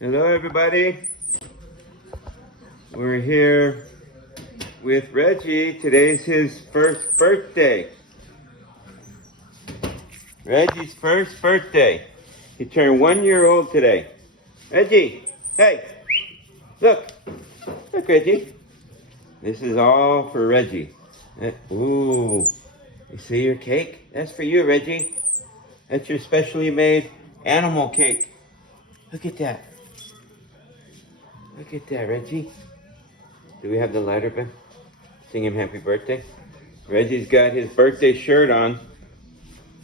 Hello everybody. We're here with Reggie. Today's his first birthday. Reggie's first birthday. He turned 1 year old today. Reggie, hey, look. Look, Reggie. This is all for Reggie. Ooh, you see your cake? That's for you, Reggie. That's your specially made animal cake. Look at that. Look at that, Reggie. Do we have the lighter, Ben? Sing him happy birthday. Reggie's got his birthday shirt on.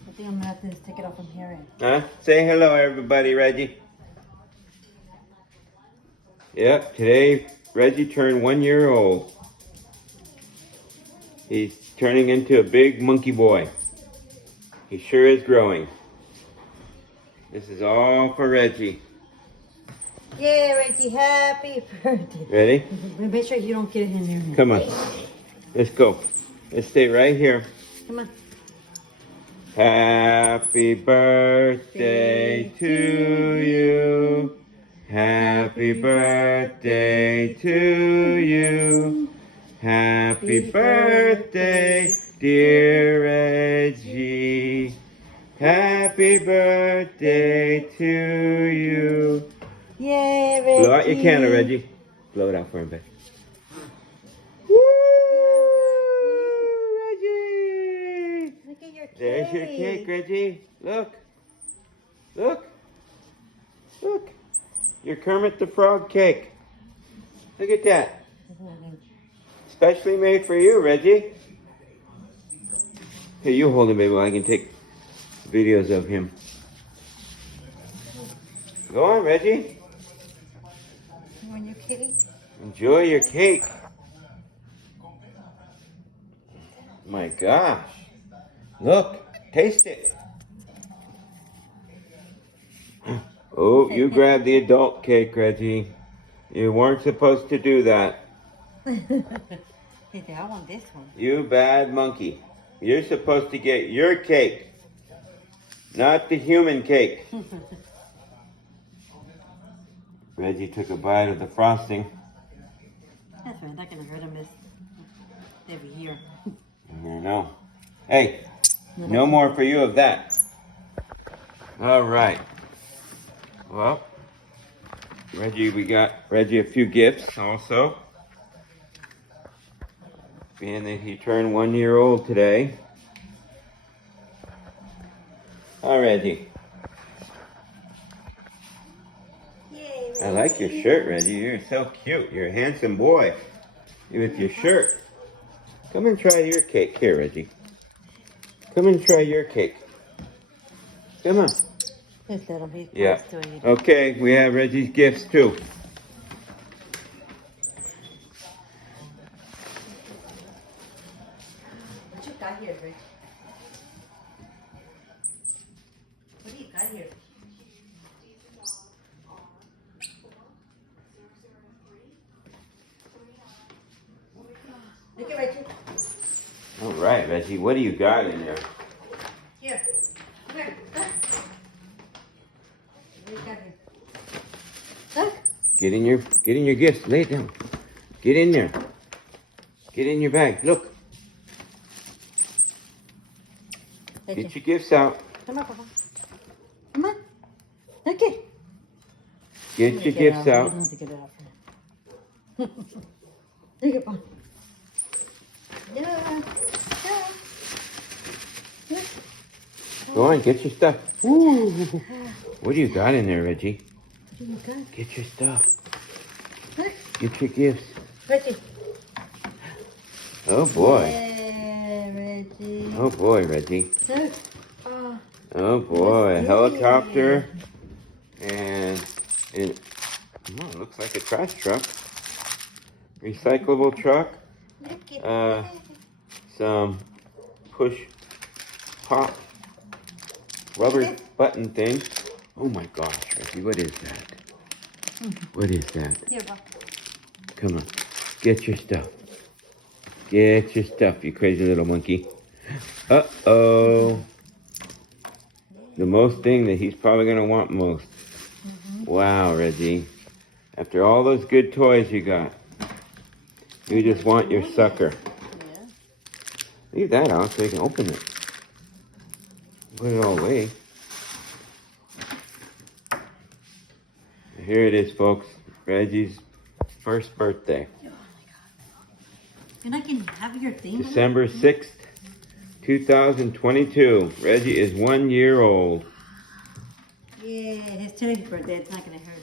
I think I'm gonna have to just take it off from here. Huh? Say hello, everybody, Reggie. Yep, today Reggie turned 1 year old. He's turning into a big monkey boy. He sure is growing. This is all for Reggie. Yay, Reggie, happy birthday. Ready? Make sure you don't get it in there. Come on. Let's go. Let's stay right here. Come on. Happy birthday to you. Happy birthday to you. Happy birthday, dear Reggie. Happy birthday to you. Yay, Reggie. Blow out your candle, Reggie. Blow it out for him, babe. Woo! Reggie! Look at your cake. There's your cake, Reggie. Look. Look. Look. Your Kermit the Frog cake. Look at that. Specially made for you, Reggie. Here, you hold it, baby, while I can take videos of him. Go on, Reggie. You want your cake? Enjoy your cake. My gosh. Look, taste it. Oh, you grabbed the adult cake, Reggie. You weren't supposed to do that. I want this one. You bad monkey. You're supposed to get your cake, not the human cake. Reggie took a bite of the frosting. That's right, not gonna hurt him this every year. I know. Hey, no more for you of that. All right. Well, we got Reggie a few gifts also. Being that he turned 1 year old today. Hi, Reggie. Yay, Reggie. I like your shirt, Reggie. You're so cute. You're a handsome boy. You with your shirt. Come and try your cake. Here, Reggie. Come and try your cake. Come on. Just let him. He's Yeah. close to it. Okay, we have Reggie's gifts too. What you got here, Reggie? What do you got here? Look at Reggie. All right, Reggie, what do you got in there? Here. Come here. Look. What do you got here? Look. Get in your gifts. Lay it down. Get in there. Get in your bag. Look. Reggie. Get your gifts out. Come on, Papa. Come on. Okay. Get your gifts I out. don't have to get it out for him. Take it, Papa. Yeah. Yeah. Go on, get your stuff. Ooh. What do you got in there, Reggie? What do you got? Get your stuff. Look. Get your gifts. Reggie. Oh boy. Yeah, Reggie. Oh boy, Reggie. Look. Oh. Oh boy. A What's helicopter. And it looks like a trash truck. Recyclable truck. Look at Some push pop rubber button thing. Oh my gosh, Reggie, what is that? What is that? Here, Papa. Come on, get your stuff. Get your stuff, you crazy little monkey. Uh-oh. The most thing that he's probably going to want most. Wow, Reggie. After all those good toys you got, you just want your sucker. Yeah. Leave that out so you can open it. Put it all away. Here it is, folks. Reggie's first birthday. Oh my God. And I can have your thing. December 6th, 2022. Reggie is 1 year old. Yeah, his today's birthday. It's not gonna hurt